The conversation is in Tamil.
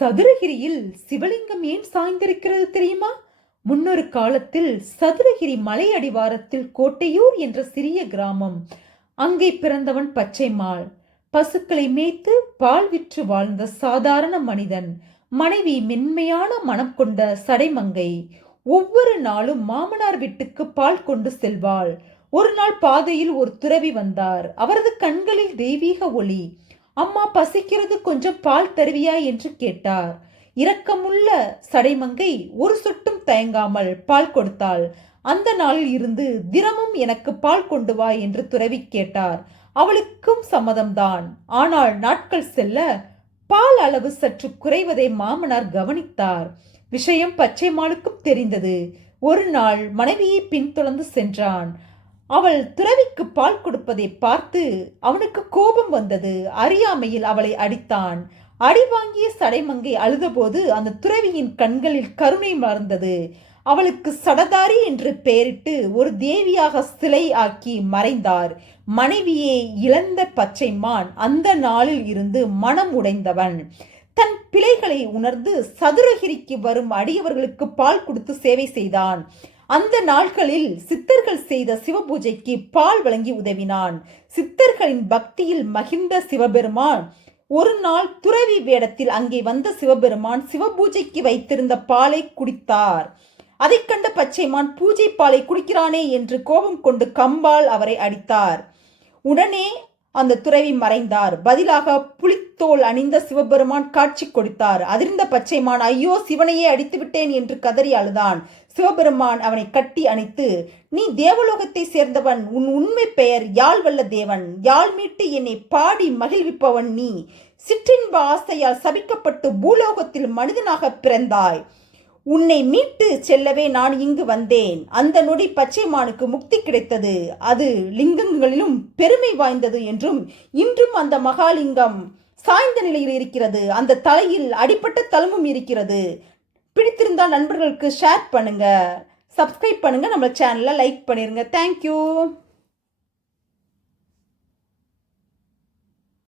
சதுரகிரியில் சிவலிங்கம் ஏன் சாய்ந்திருக்கிறது தெரியுமா? முன்னொரு காலத்தில் சதுரகிரி மலை அடிவாரத்தில் கோட்டையூர் என்ற சிறிய கிராமம். அங்கே பிறந்தவன் பச்சைமால். பசுக்களை மேய்த்து பால் விற்று வாழ்ந்த சாதாரண மனிதன். மனைவி மென்மையான மனம் கொண்ட சடைமங்கை. ஒவ்வொரு நாளும் மாமனார் வீட்டுக்கு பால் கொண்டு செல்வாள். ஒரு நாள் பாதையில் ஒரு துறவி வந்தார். அவரது கண்களில் தெய்வீக ஒளி. அம்மா, பசிக்கிறது, கொஞ்சம் பால் தருவியா என்று கேட்டார். இரக்கமுள்ள சடைமங்கை ஒரு சொட்டும் தயங்காமல் பால் கொடுத்தாள். அந்த நாளில் இருந்து தினமும் எனக்கு பால் கொண்டு வா என்று துறவி கேட்டார். அவளுக்கும் சம்மதம்தான். ஆனால் நாட்கள் செல்ல பால் அளவு சற்று குறைவதை மாமனார் கவனித்தார். விஷயம் பச்சைமாலுக்கும் தெரிந்தது. ஒரு நாள் மனைவியை பின்தொடர்ந்து சென்றான். அவள் துறவிக்கு பால் கொடுப்பதை பார்த்து அவனுக்கு கோபம் வந்தது. அறியாமையில் அவளை அடித்தான். அடி வாங்கிய சடைமங்கை அழுதபோது அந்த துறவியின் கண்களில் கருணை மலர்ந்தது. அவளுக்கு சடதாரி என்று பெயரிட்டு ஒரு தேவியாக சிலை ஆக்கி மறைந்தார். மனைவியை இழந்த பச்சைமான் அந்த நாளில் இருந்து மனம் உடைந்தவன். தன் பிழைகளை உணர்ந்து சதுரகிரிக்கு வரும் அடியவர்களுக்கு பால் கொடுத்து சேவை செய்தான். அந்த நாட்களில் சித்தர்கள் செய்த சிவபூஜைக்கு பால் வழங்கி உதவினான். சித்தர்களின் பக்தியில் மகிழ்ந்த சிவபெருமான் ஒரு நாள் துறவி வேடத்தில் அங்கே வந்த சிவபெருமான் சிவபூஜைக்கு வைத்திருந்த பாலை குடித்தார். அதை கண்ட பச்சைமான் பூஜை பாலை குடிக்கிறானே என்று கோபம் கொண்டு கம்பால் அவரை அடித்தார். உடனே அந்த துறவி மறைந்தார். பதிலாக புலித்தோல் அணிந்த சிவபெருமான் காட்சி கொடுத்தார். அதிர்ந்த பச்சைமான், ஐயோ, சிவனையே அடித்து விட்டேன் என்று கதறி அழுதான். சிவபெருமான் அவனை கட்டி அணைத்து, நீ தேவலோகத்தை சேர்ந்தவன். உன் உண்மை பெயர் யாழ் வல்ல தேவன். யாழ் மீட்டு என்னை பாடி மகிழ்விப்பவன் நீ. சிற்றின்ப ஆசையால் சபிக்கப்பட்டு பூலோகத்தில் மனிதனாக பிறந்தாய். உன்னை மீட்டு செல்லவே நான் இங்கு வந்தேன். அந்த நொடி பச்சைமானுக்கு முக்தி கிடைத்தது. அது லிங்கங்களிலும் பெருமை வாய்ந்தது என்றும் இன்றும் அந்த மகாலிங்கம் சாய்ந்த நிலையில் இருக்கிறது. அந்த தலையில் அடிப்பட்ட தழும்பும் இருக்கிறது. பிடித்திருந்தால் நண்பர்களுக்கு ஷேர் பண்ணுங்க, சப்ஸ்கிரைப் பண்ணுங்க, நம்ம சேனலை லைக் பண்ணிருங்க. தேங்க்யூ.